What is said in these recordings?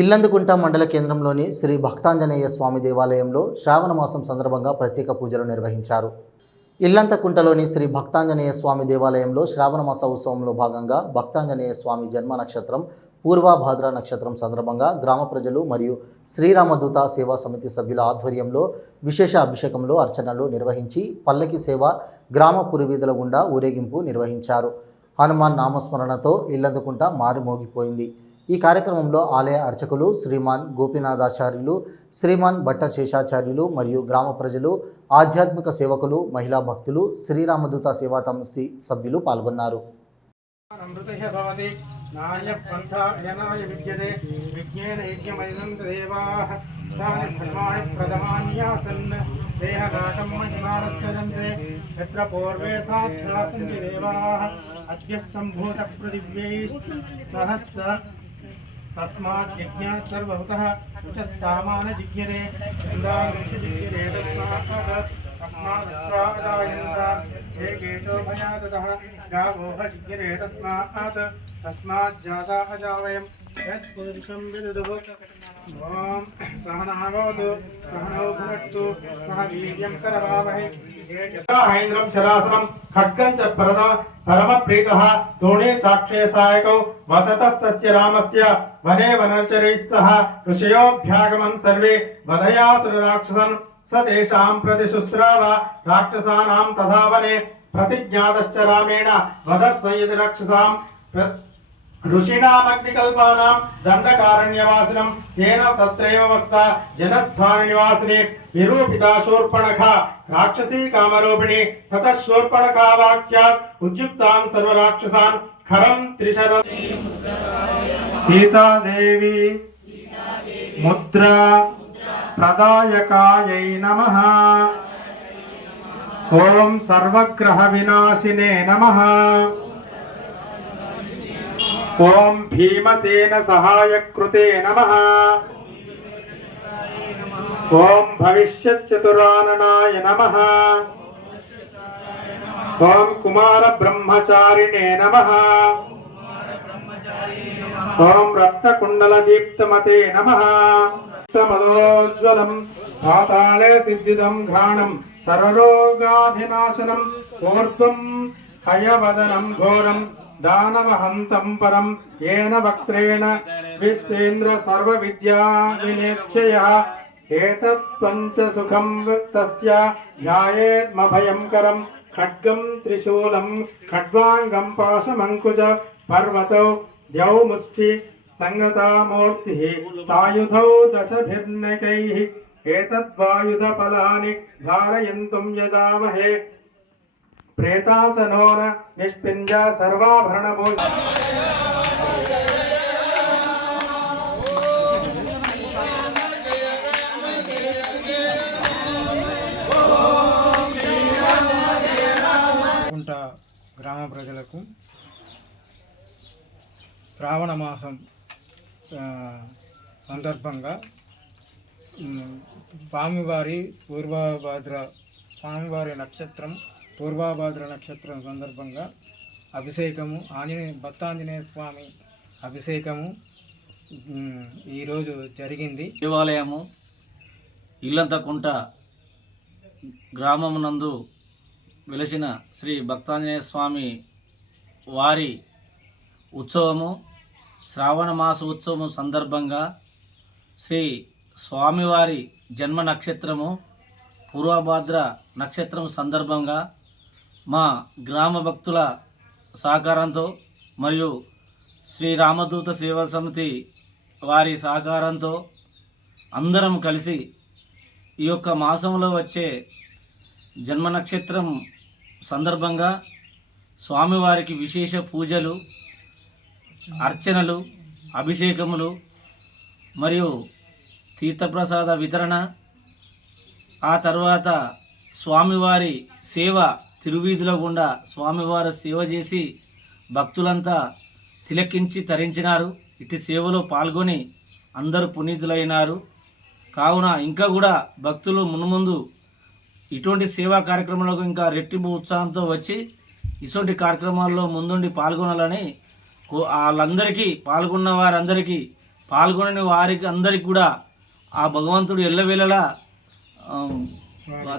ఇల్లందుకుంట మండల కేంద్రంలోని శ్రీ భక్తాంజనేయ స్వామి దేవాలయంలో శ్రావణ మాసం సందర్భంగా ప్రత్యేక పూజలు నిర్వహించారు. ఇల్లంతకుంటలోని శ్రీ భక్తాంజనేయ స్వామి దేవాలయంలో శ్రావణ మాస ఉత్సవంలో భాగంగా భక్తాంజనేయ స్వామి జన్మ నక్షత్రం పూర్వభాద్ర నక్షత్రం సందర్భంగా గ్రామ ప్రజలు మరియు శ్రీరామదూత సేవా సమితి సభ్యుల ఆధ్వర్యంలో విశేష అభిషేకంలో అర్చనలు నిర్వహించి పల్లకి సేవ గ్రామ పురివీధుల గుండా ఊరేగింపు నిర్వహించారు. హనుమాన్ నామస్మరణతో ఇల్లందుకుంట మారుమోగిపోయింది. ఈ కార్యక్రమంలో ఆలయ అర్చకులు శ్రీమాన్ గోపీనాథాచార్యులు, శ్రీమాన్ భట్టర్ శేషాచార్యులు మరియు గ్రామ ప్రజలు, ఆధ్యాత్మిక సేవకులు, మహిళా భక్తులు, శ్రీరామదూత సేవా సమితి సభ్యులు పాల్గొన్నారు. तस्मात् यज्ञात् सर्वभूतः उच्च सामान जिज्ञरे इंदांशिजिज्ञरे तस्मात् एकेतो भयाततः गावोह जिज्ञरे तस्मात् जाता अजावयम् यत्पुरुषं विदुः ओम सहनावतु सहनौ भुनक्तु सह वीर्यं करवावहै इंद्रं शरासनं खड्गं च परम प्रीतः तोणे चाक्षे सायकौ वसतस्तस्य रामस्य वने वनचरैः सह ऋषयोऽभ्यागमन् सर्वे वधयासुरराक्षसन् स तेषां प्रति शुश्राव राक्षसानां तथा वने प्रतिज्ञातश्च रामेण वधस्व यदि राक्षसां ऋषीणामग्निकल्पानां दण्डकारण्यवासिनं येन तत्रैव वस्ता जनस्थाननिवासिने निरूपिता शूर्पणखा राक्षसी कामरूपिणी ततः शूर्पणखा वाक्यात् उद्युक्तान् सर्वराक्षसान् खरं त्रिशरं सीता देवी मुद्रा प्रदायकायै नमः। ओम सर्वग्रह विनाशिने नमः। ओम भीमसेन सहायकृते नमः। ओम भविष्यच्चतुराननाय नमः। ओम कुमार ब्रह्मचारिणे नमः। ओम रक्तकुंडल दीप्तमते नमः। तमदोज्वलं पाताले सिद्धिदं घ्राणं सर्वरोगाधिनाशनं ऊर्ध्वं हयवदनं घोरं दानवहन्तं परं येन वक्त्रेण विश्वेन्द्र सर्वविद्या विनेक्षयः एतत् पंचसुखं तस्य ध्यायेत्मभयंकरं खड्गं त्रिशूलं खड्वांगं पाशमंकुश पर्वतौ द्यौमुष्टि संगता मूर्तिः सायुधौ दशभिर्नकैः एतद्वायुधफलानि धारयन्तुं यदामहे प्रेतासनो न निष्पिञ्ज सर्वाभरणभूषितः గ్రామ ప్రజలకు శ్రావణ మాసం సందర్భంగా స్వామివారి పూర్వభాద్ర నక్షత్రం సందర్భంగా అభిషేకము భక్తాంజనేయ స్వామి అభిషేకము ఈరోజు జరిగింది. దేవాలయము ఇల్లంతకుంట గ్రామమునందు వెలసిన శ్రీ భక్తాంజనేయ స్వామి వారి ఉత్సవము శ్రావణ మాస ఉత్సవము సందర్భంగా శ్రీ స్వామివారి జన్మ నక్షత్రము పూర్వభాద్ర నక్షత్రం సందర్భంగా మా గ్రామ భక్తుల సహకారంతో మరియు శ్రీరామదూత సేవా సమితి వారి సహకారంతో అందరం కలిసి ఈ యొక్క మాసంలో వచ్చే జన్మ నక్షత్రం సందర్భంగా స్వామివారికి విశేష పూజలు, అర్చనలు, అభిషేకములు మరియు తీర్థప్రసాద వితరణ, ఆ తర్వాత స్వామివారి సేవ తిరువీధుల గుండా స్వామివారి సేవ చేసి భక్తులంతా తిలకించి తరించినారు. ఇటు సేవలో పాల్గొని అందరూ పునీతులైనారు. కావున ఇంకా కూడా భక్తులు మున్ముందు ఇటువంటి సేవా కార్యక్రమాలకు ఇంకా రెట్టింపు ఉత్సాహంతో వచ్చి ఇటువంటి కార్యక్రమాల్లో ముందుండి పాల్గొనాలని వాళ్ళందరికీ పాల్గొన్న వారందరికీ పాల్గొనని వారికి అందరికి కూడా ఆ భగవంతుడు ఎల్లవేళలా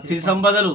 సిరి సంపదలు